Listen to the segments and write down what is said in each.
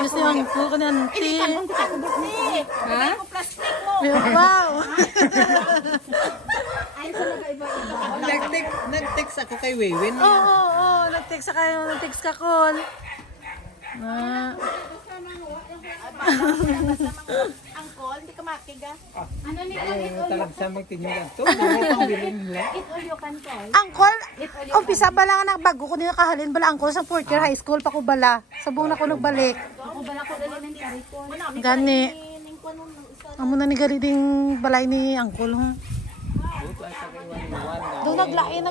Gusto yung buko na nanti. Ha? Wow! Nag-text ako kay Waywin. Oo. Nag-text kayo. Nag-text ka, Col. Angkol, hindi ka makiga. Ano ni Talag sa magtinyugan. Ito, pangbilin nila. Itulyo kan ko. Angkol, umpisa bala nga bago ko nila kahalin bala angkol sa 4th year high school pa ko bala. Sabong na ko nagbalik. Ako bala ko dali ng karikon. Gani. Amo na ni gali ding balay ni angkol. Daw naglain na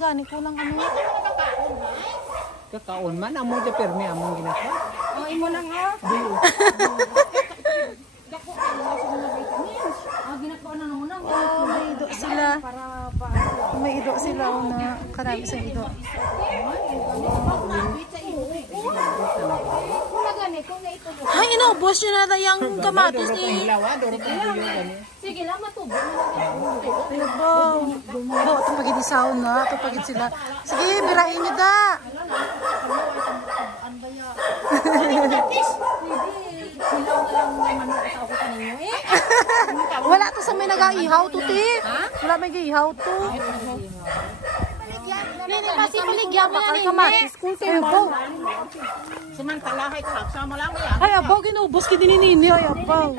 gani kulang ano. Kakaon man, among sa permi, among ginasa. Oh, imo lang ha. Dako ka na sa mga vitamins. Ginako na muna. May ido sila. May ido sila na karami sa ido. Ay, inubos nyo na yung kamatis ni... Sige lang, matubo na lang. Ay, baw. Baw, ito pagid isaw na. Ito pagid sila. Sige, birahin nyo da. Wala to sa may nag-aihaw to, ti. Wala may nag-aihaw to. Nini, masih paligyan mo yan, kamatis ko. Ay, baw. Samantalahay ko, sama lang mo yan. Ay, abaw, ginubos ki din ni Nini. Ay, abaw.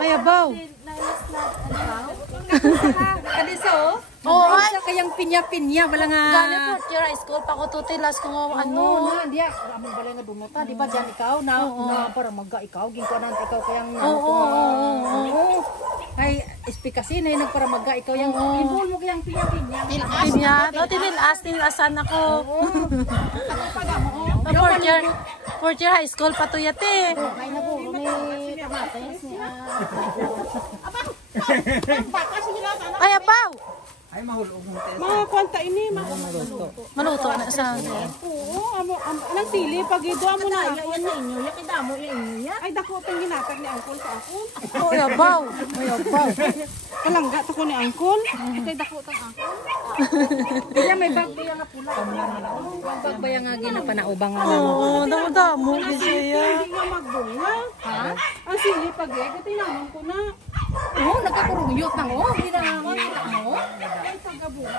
Ay, abaw. Kadiso? Oo, ay. Kayang pinya-pinya, wala nga. Gani 4th year high school pa ko to, tilas ko nga ano. Hindi, among balay nga dumota, di ba dyan ikaw na para magga ikaw, ginko na ikaw kayang Oo. ay espikasi na yun para magga ikaw yung ibol mo kayang pinya-pinya. Pinya, no, tinilasan ako. Oo. 4th year high school pa to yate. May naburo may kamates niya. Baka sila sana. Ay, abaw. Ay, mahulog ng test. Mga kwanta ini, Maluto na sa oo, anong sili, pag ido mo na. Yan na inyo, yakida mo inyo ya. Ay, dako itong ginatag ni Angkol sa ako. Ay, abaw. Ay, abaw. Kalangga ito ko ni Angkol. Ay, dako itong Angkol. Kaya may bagay nga pula. Bagbaya nga ginapanaubang nga. Oo, damo-damo. Bisaya. Hindi nga magbunga. Ha? Ang sili, pag ito tinanong ko na. Oo, nagkakuruyot na mo. Ginangon mo. Ay, tagabunga.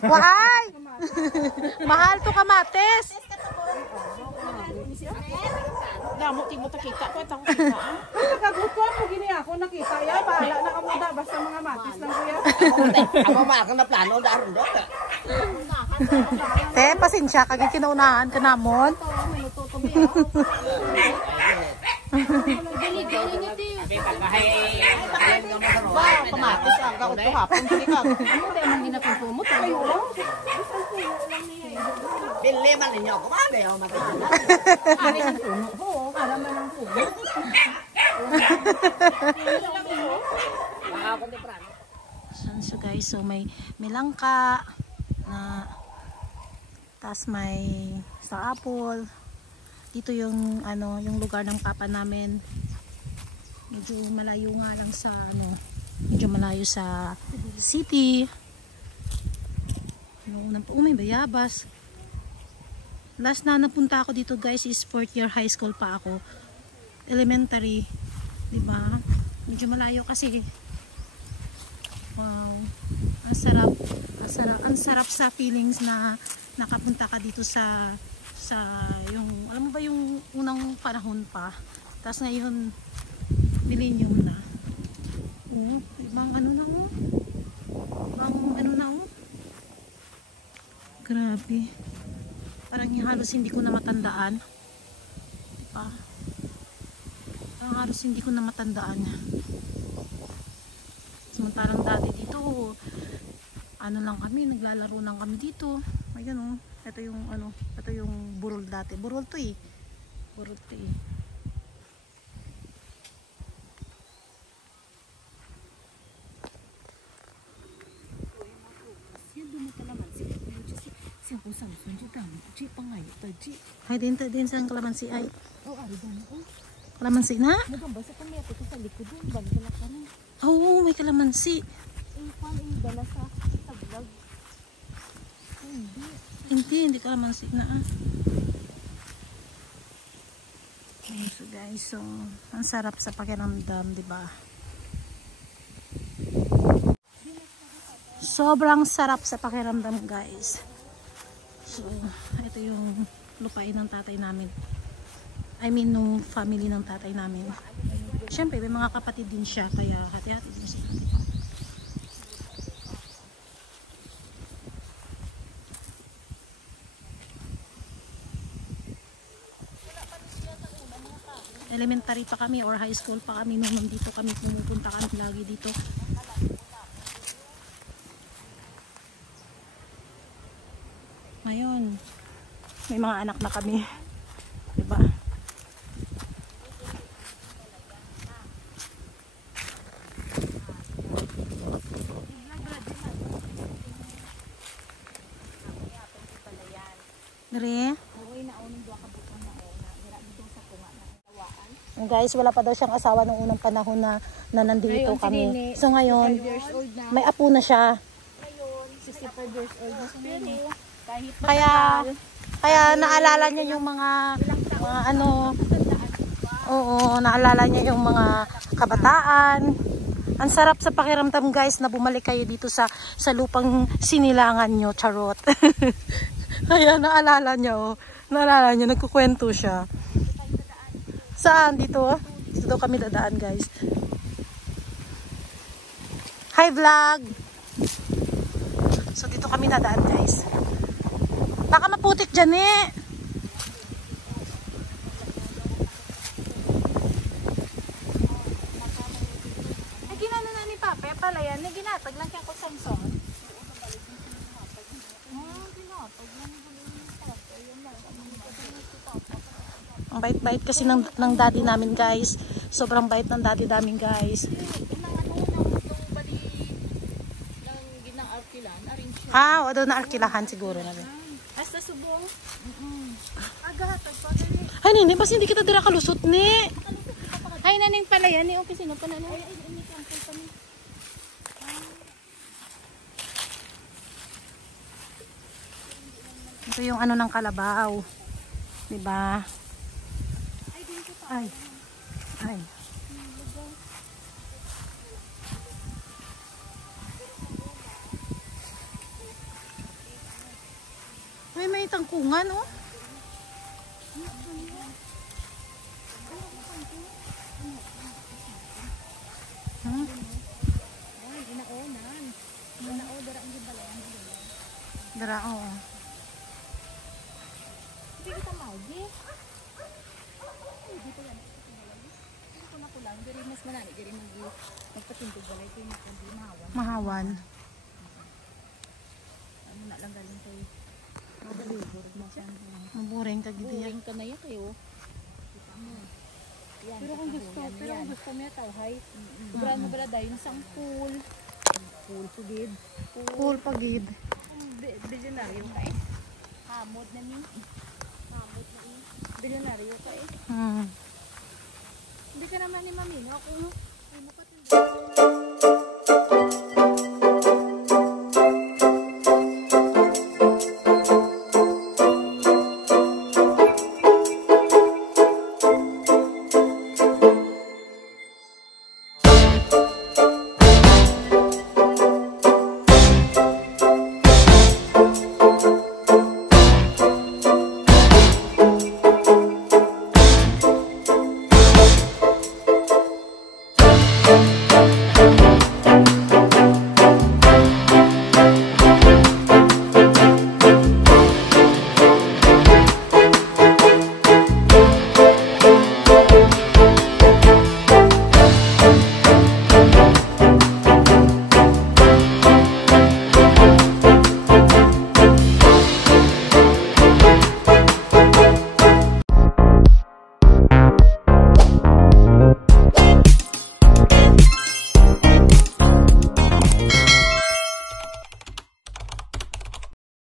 Waay! Mahal to kamates. Damo, timo takita ko. Ito ko kita. Ay, tagagutuan mo gini ako. Nakita ya. Bahala na kamuda. Basta mga matis lang kuya. Ako makakang na plano, daron doon. Te, pasensya kagi kinaunahan ka namon. Pamatis ang kauto hapon. Ano ba yung ginapagpumot? Bili man ninyo ako. Ano yung matala? Oo, kalaman ng puno. So guys, so may langka na tas may sa apple. Dito yung ano, yung lugar ng papa namin. Medyo malayo nga lang sa ano, medyo malayo sa city. May bayabas. Last na napunta ako dito guys is 4th year high school pa ako. Elementary, 'di ba? Medyo malayo kasi. Wow. Ang sarap sa feelings na nakapunta ka dito sa yung, alam mo ba yung unang panahon pa, tapos ngayon millennium na. Ibang ano na mo, grabe, parang halos hindi ko na matandaan, diba? Parang halos hindi ko na matandaan. Samantalang dati dito ano lang kami, naglalaro lang kami dito. Ayun ito yung ano, ito yung burol dati. Burol to eh. Burol to eh. Ay, din sa kalamansi ay. Kalamansi na? Nagamba sa kami ako sa likod doon. Bagdala ka na. Oo, may kalamansi. Paano yung dala sa vlog? Hindi kalamansi na ah. Okay, so guys, so ang sarap sa pakiramdam, di ba? Sobrang sarap sa pakiramdam, guys. So, ito yung lupain ng tatay namin. I mean, nung family ng tatay namin. Siyempre, may mga kapatid din siya, kaya hati-hati din sila. Elementary pa kami or high school pa kami nung nandito kami, pumupunta kami lagi dito. Ngayon, may mga anak na kami. Diba? Dere? Guys, wala pa daw siyang asawa nung unang panahon na nandito kami. So ngayon, may apo na siya. 65 years old na siya. Kaya naalala niya yung mga ano, oo, naalala niya yung mga kabataan. Ang sarap sa pakiramdam, guys, na bumalik kayo dito sa lupang sinilangan nyo, charot. Kaya naalala niya, oh. Naalala niya, nagkukwento siya. Saan? Dito? Dito daw kami dadaan, guys. Hi, vlog! So, dito kami dadaan, guys. Baka maputik dyan, eh. Ay, ginano na ni Pape pala yan. Naginatag lang kaya ko Samson. Ang bait-bait kasi ng daddy namin, guys. Sobrang bait ng daddy namin, guys. Ah, o doon na arkilahan siguro na rin. Hasta subong. Ay, nini, basta hindi kita dira kalusot, ni. Ay, naning pala yan. Okay, sino pa na? Ito yung ano ng kalabaw. Diba? Ay. Ay. May tangkungan, oh. Hmm? Dara, oo. Hindi kita maugi. Dito yan. Dito na ko lang. Dari mas manani. Dari magpatindog balay. Ito yung mahawan. Mahawan. Ano na lang galing kayo. Maburing ka gidi yan. Buring ka na yan kayo. Pero kung gusto mo yan tawhay. Sobrang mo ba dahil isang pool. Pool sugid. Cool pagid. Bilyonaryo ka eh. Hamod na ni. Hamod na ni. Bilyonaryo ka eh. Hmm. Hindi ka naman ni Mamino. Ako